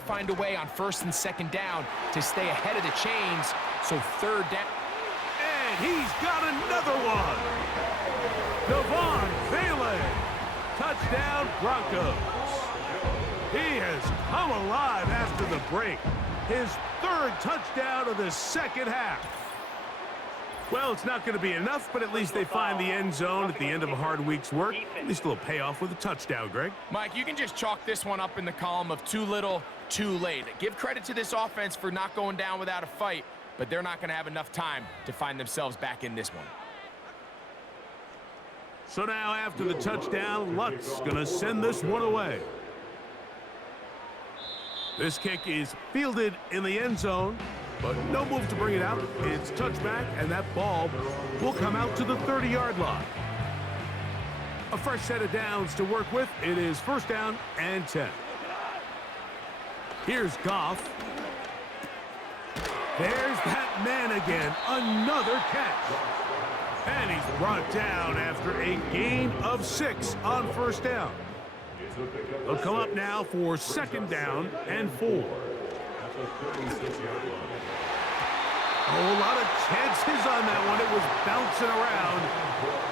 find a way on first and second down to stay ahead of the chains. So third down. And he's got another one. Devon Bailey. Touchdown, Broncos. He has come alive after the break. His third touchdown of the second half. Well, it's not going to be enough, but at least they find the end zone at the end of a hard week's work. At least a little payoff with a touchdown, Greg. Mike, you can just chalk this one up in the column of too little, too late. Give credit to this offense for not going down without a fight, but they're not going to have enough time to find themselves back in this one. So now after the touchdown, Luck's going to send this one away. This kick is fielded in the end zone, but no move to bring it out. It's touchback, and that ball will come out to the 30-yard line. A fresh set of downs to work with. It is first down and 10. Here's Goff. There's that man again. Another catch. And he's brought down after a gain of 6 on first down. They'll come up now for second down and 4. A lot of chances on that one. It was bouncing around,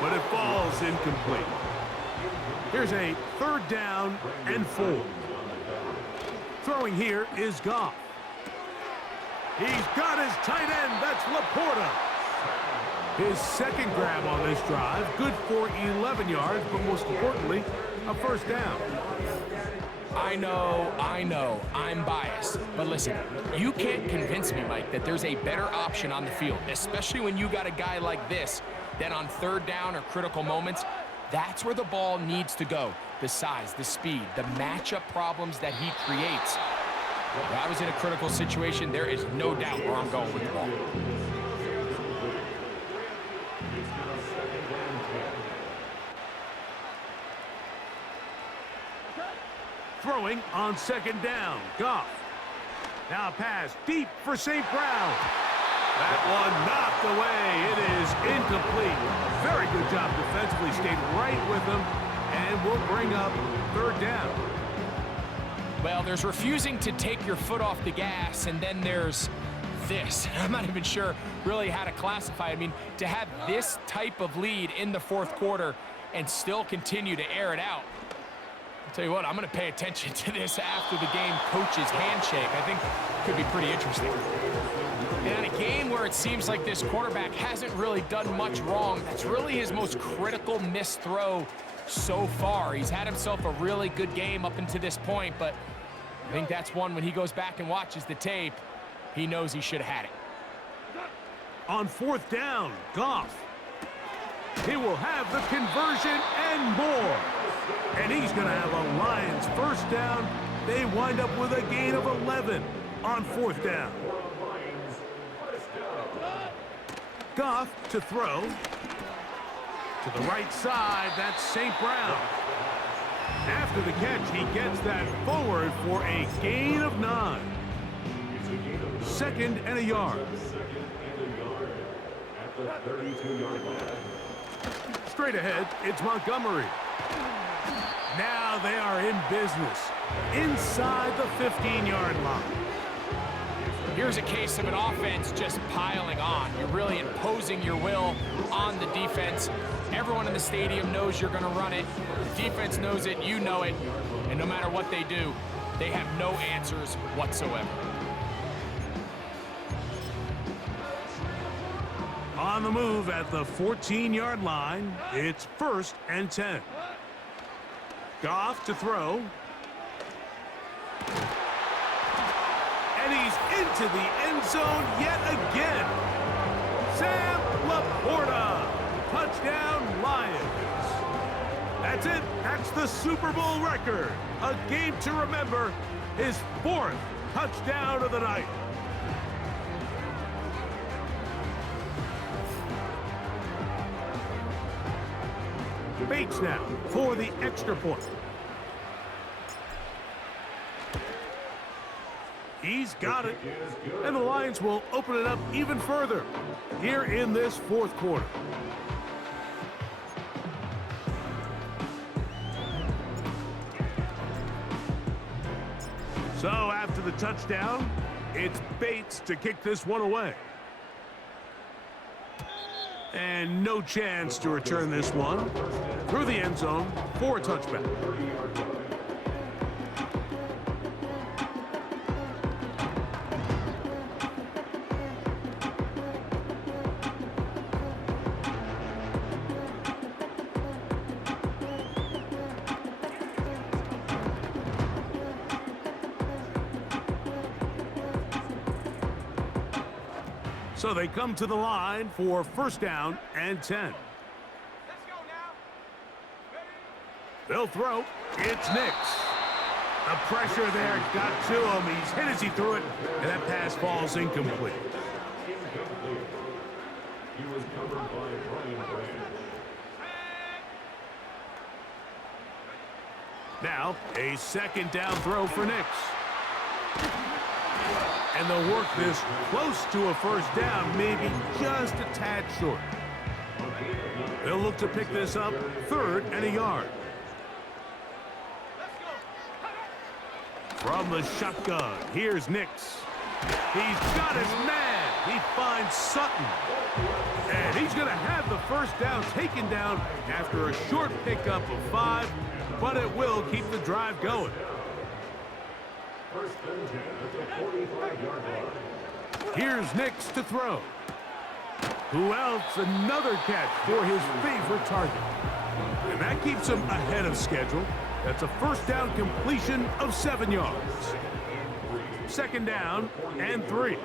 but it falls incomplete. Here's a third down and 4. Throwing here is Goff. He's got his tight end. That's Laporta. His second grab on this drive. Good for 11 yards, but most importantly, a first down. I know, I'm biased. But listen, you can't convince me, Mike, that there's a better option on the field, especially when you got a guy like this, that on third down or critical moments, that's where the ball needs to go. The size, the speed, the matchup problems that he creates. If I was in a critical situation, there is no doubt where I'm going with the ball. Throwing on second down, Goff. Now pass deep for St. Brown. That one knocked away. It is incomplete. Very good job defensively. Stayed right with him and will bring up third down. Well, there's refusing to take your foot off the gas, and then there's this. I'm not even sure really how to classify it. I mean, to have this type of lead in the fourth quarter and still continue to air it out. I'll tell you what, I'm going to pay attention to this after the game coach's handshake. I think it could be pretty interesting. And in a game where it seems like this quarterback hasn't really done much wrong, that's really his most critical missed throw so far. He's had himself a really good game up until this point, but I think that's one when he goes back and watches the tape, he knows he should have had it. On fourth down, Goff. He will have the conversion and more. And he's going to have a Lions first down. They wind up with a gain of 11 on fourth down. Goff to throw. To the right side, that's St. Brown. After the catch, he gets that forward for a gain of 9. Second and a yard. Straight ahead, it's Montgomery. Now they are in business inside the 15-yard line. Here's a case of an offense just piling on. You're really imposing your will on the defense. Everyone in the stadium knows you're going to run it. The defense knows it, you know it. And no matter what they do, they have no answers whatsoever. On the move at the 14-yard line, it's first and 10. Goff to throw. And he's into the end zone yet again. Sam Laporta. Touchdown, Lions. That's it. That's the Super Bowl record. A game to remember. His 4th touchdown of the night. Bates now for the extra point. He's got it. And the Lions will open it up even further here in this fourth quarter. So after to the touchdown. It's Bates to kick this one away. And no chance to return this one through the end zone for a touchback. So they come to the line for first down and 10. Let's go now. They'll throw. It's Nix. The pressure there got to him. He's hit as he threw it, and that pass falls incomplete. He was covered by Brian Branch. Now, a second down throw for Nix. And they'll work this close to a first down, maybe just a tad short. They'll look to pick this up, 3rd and a yard. From the shotgun, here's Nix. He's got his man. He finds Sutton. And he's going to have the first down taken down after a short pickup of 5, but it will keep the drive going. First and 10 at the 45-yard line. Here's Nix to throw. Who else? Another catch for his favorite target. And that keeps him ahead of schedule. That's a first down completion of 7 yards. Second down and 3.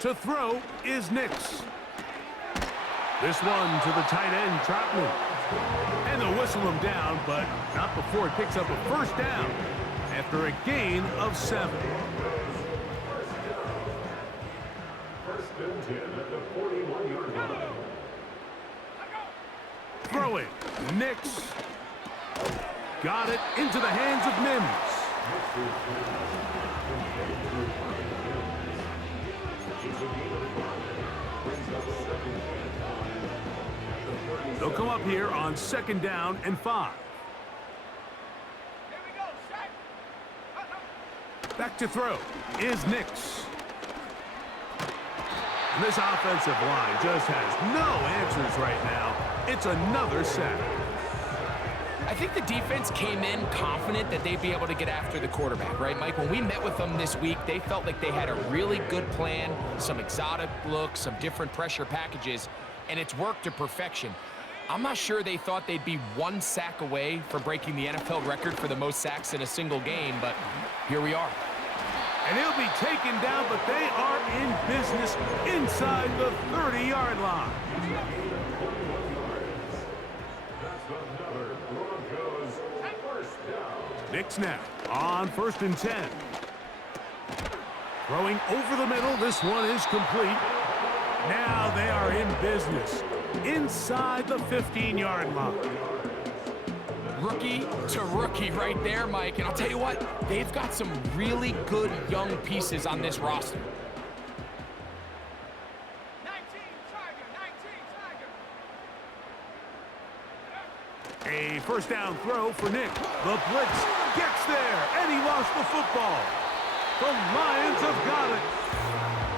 To throw is Nix. This one to the tight end, Troutman. And they'll whistle him down, but not before it picks up a first down after a gain of 7. First and 10 at the 41-yard line. Throwing. Nix. Got it into the hands of Mims. They'll come up here on second down and 5. Back to throw is Nix. And this offensive line just has no answers right now. It's another sack. I think the defense came in confident that they'd be able to get after the quarterback, right, Mike? When we met with them this week, they felt like they had a really good plan, some exotic looks, some different pressure packages, and it's worked to perfection. I'm not sure they thought they'd be 1 sack away from breaking the NFL record for the most sacks in a single game, but here we are. And he'll be taken down, but they are in business inside the 30-yard line. Nix now on first and 10. Throwing over the middle. This one is complete. Now they are in business inside the 15-yard line. Rookie to rookie right there, Mike. And I'll tell you what, they've got some really good young pieces on this roster. 19 Tiger. A first down throw for Nick. The blitz gets there, and he lost the football. The Lions have got it.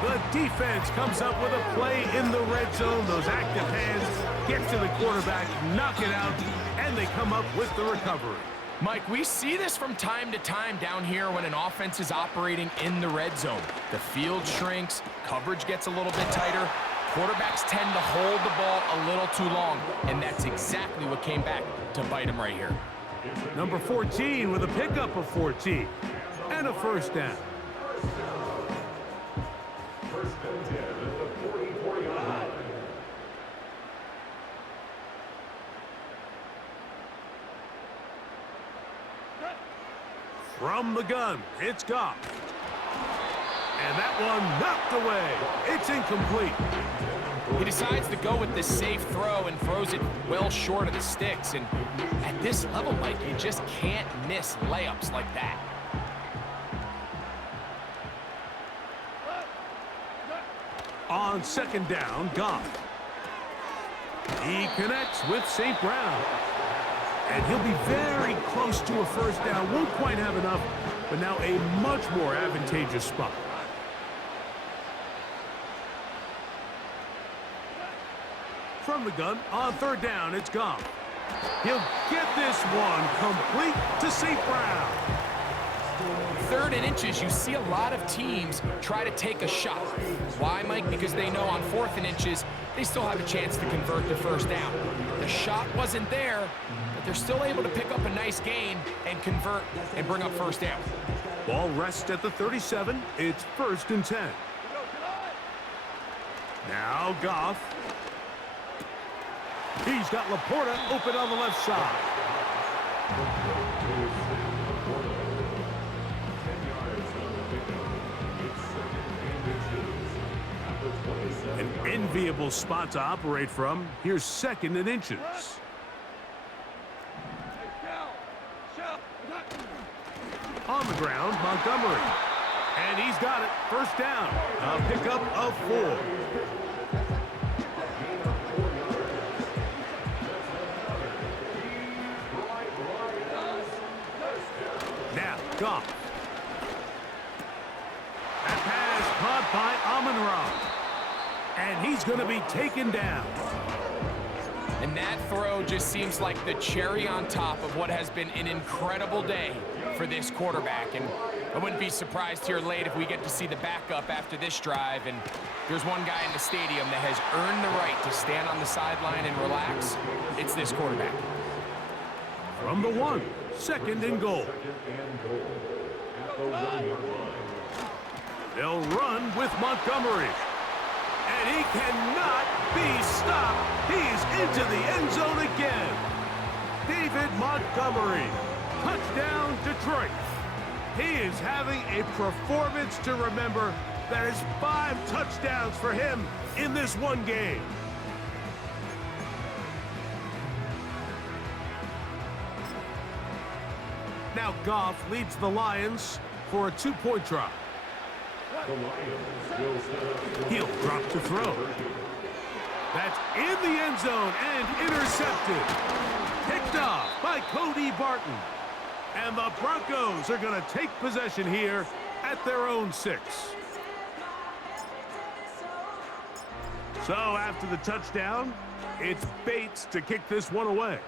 The defense comes up with a play in the red zone. Those active hands get to the quarterback, knock it out, and they come up with the recovery. Mike, we see this from time to time down here when an offense is operating in the red zone. The field shrinks, coverage gets a little bit tighter, quarterbacks tend to hold the ball a little too long, and that's exactly what came back to bite them right here. Number 14 with a pickup of 14 and a first down. First and 10 at the 44-yard line. From the gun, it's Goff. And that one knocked away. It's incomplete. He decides to go with the safe throw and throws it well short of the sticks. And at this level, Mike, you just can't miss layups like that. On second down, Goff. He connects with St. Brown. And he'll be very close to a first down. Won't quite have enough, but now a much more advantageous spot. From the gun, on third down, it's gone. He'll get this one complete to St. Brown. 3rd and inches, you see a lot of teams try to take a shot. Why, Mike? Because they know on 4th and inches, they still have a chance to convert the first down. The shot wasn't there, but they're still able to pick up a nice gain and convert and bring up first down. Ball rests at the 37. It's 1st and 10. Now Goff. He's got Laporta open on the left side. An enviable spot to operate from. Here's 2nd and inches. On the ground, Montgomery. And he's got it. First down. A pickup of 4. Now, Goff. That pass caught by Amon-Ra. And he's going to be taken down. And that throw just seems like the cherry on top of what has been an incredible day for this quarterback. And I wouldn't be surprised here late if we get to see the backup after this drive. And there's one guy in the stadium that has earned the right to stand on the sideline and relax. It's this quarterback. From the 1, 2nd and goal. They'll run with Montgomery. And he cannot be stopped. He's into the end zone again. David Montgomery. Touchdown, Detroit. He is having a performance to remember. That is 5 touchdowns for him in this one game. Now Goff leads the Lions for a 2-point try. He'll drop to throw. That's in the end zone and intercepted. Picked off by Cody Barton. And the Broncos are going to take possession here at their own 6. So after the touchdown, it's Bates to kick this one away.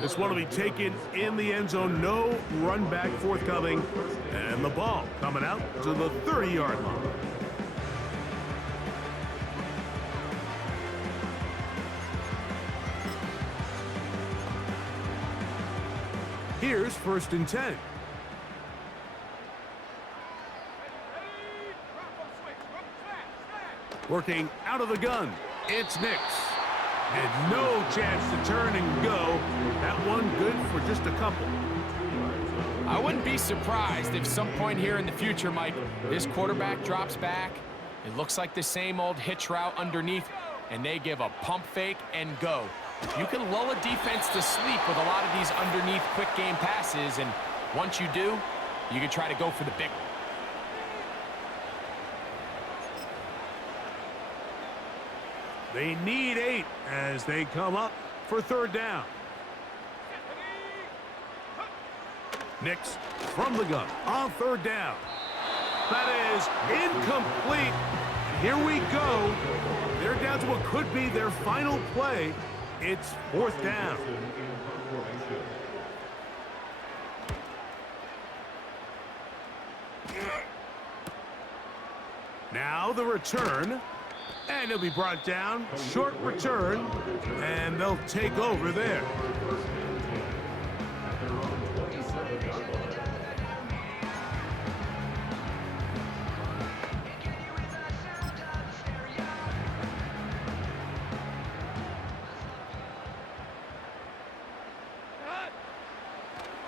This one will be taken in the end zone. No run back forthcoming. And the ball coming out to the 30-yard line. Here's 1st and 10. Working out of the gun. It's Nix. And no chance to turn and go. That one good for just a couple. I wouldn't be surprised if some point here in the future, Mike, this quarterback drops back. It looks like the same old hitch route underneath, and they give a pump fake and go. You can lull a defense to sleep with a lot of these underneath quick game passes, and once you do, you can try to go for the big one. They need 8 as they come up for 3rd down. Nix from the gun on 3rd down. That is incomplete. Here we go. They're down to what could be their final play. It's 4th down. Now the return. And he'll be brought down. Short return. And they'll take over there.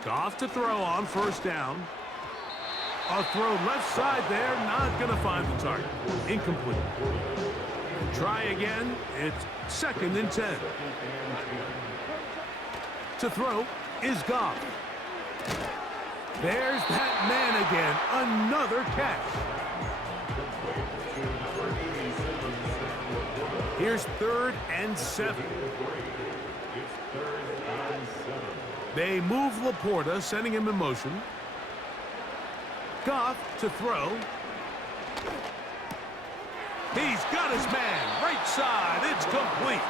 Goff to throw on 1st down. A throw left side there, not going to find the target. Incomplete. Try again. It's 2nd and 10. To throw is Goff. There's that man again. Another catch. Here's 3rd and 7. They move Laporta, sending him in motion. Goff to throw. He's got his man. Right side. It's complete.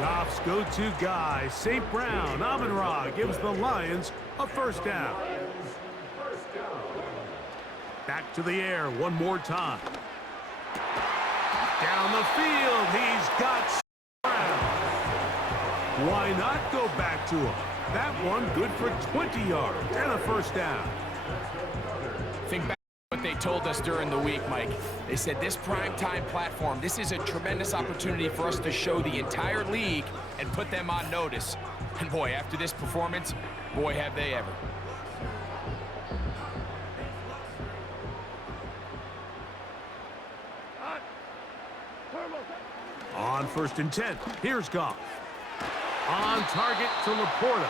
Goff's go-to guy, St. Brown, Amon-Ra, gives the Lions a first down. Back to the air one more time. Down the field, he's got Brown. Why not go back to him? That one good for 20 yards and a first down. Think back to what they told us during the week, Mike. They said this primetime platform, this is a tremendous opportunity for us to show the entire league and put them on notice. And boy, after this performance, boy, have they ever. On 1st and 10, here's Goff. On target to Laporta.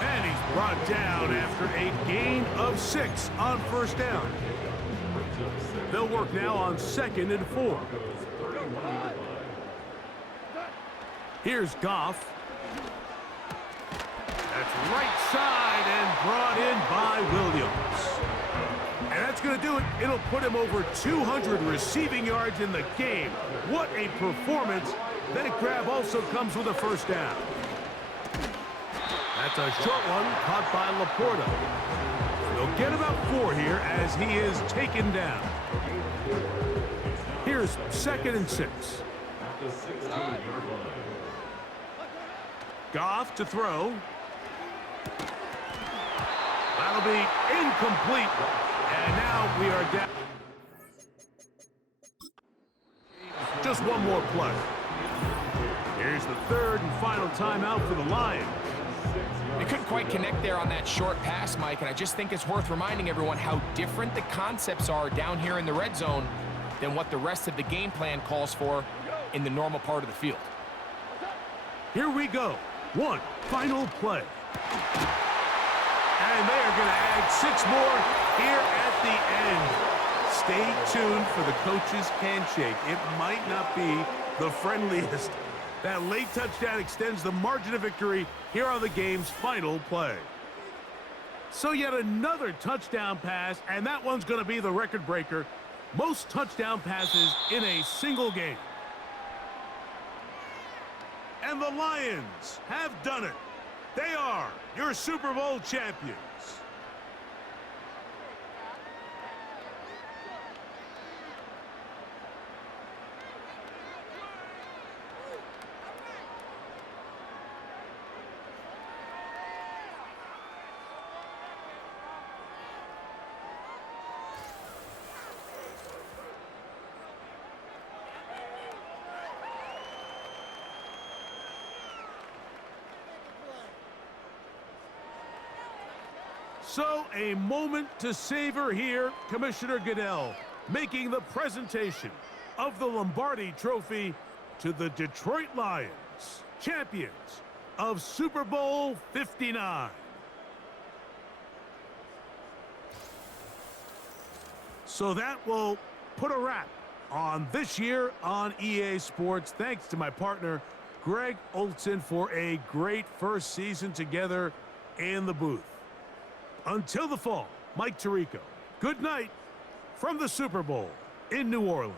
And he's brought down after a gain of 6 on first down. They'll work now on 2nd and 4. Here's Goff. That's right side and brought in by Williams. And that's going to do it. It'll put him over 200 receiving yards in the game. What a performance. That grab also comes with a first down. That's a short one caught by Laporta. They'll get about 4 here as he is taken down. Here's 2nd and 6. Goff to throw. That'll be incomplete. And now we are down. Just one more play. Here's the 3rd and final timeout for the Lions. They couldn't quite connect there on that short pass, Mike, and I just think it's worth reminding everyone how different the concepts are down here in the red zone than what the rest of the game plan calls for in the normal part of the field. Here we go. One final play. And they are going to add 6 more here at the end. Stay tuned for the coach's handshake. It might not be the friendliest. That late touchdown extends the margin of victory here on the game's final play. So yet another touchdown pass, and that one's going to be the record breaker. Most touchdown passes in a single game. And the Lions have done it. They are your Super Bowl champions. So a moment to savor here. Commissioner Goodell making the presentation of the Lombardi Trophy to the Detroit Lions, champions of Super Bowl 59. So that will put a wrap on this year on EA Sports. Thanks to my partner, Greg Olson, for a great first season together in the booth. Until the fall, Mike Tirico, good night from the Super Bowl in New Orleans.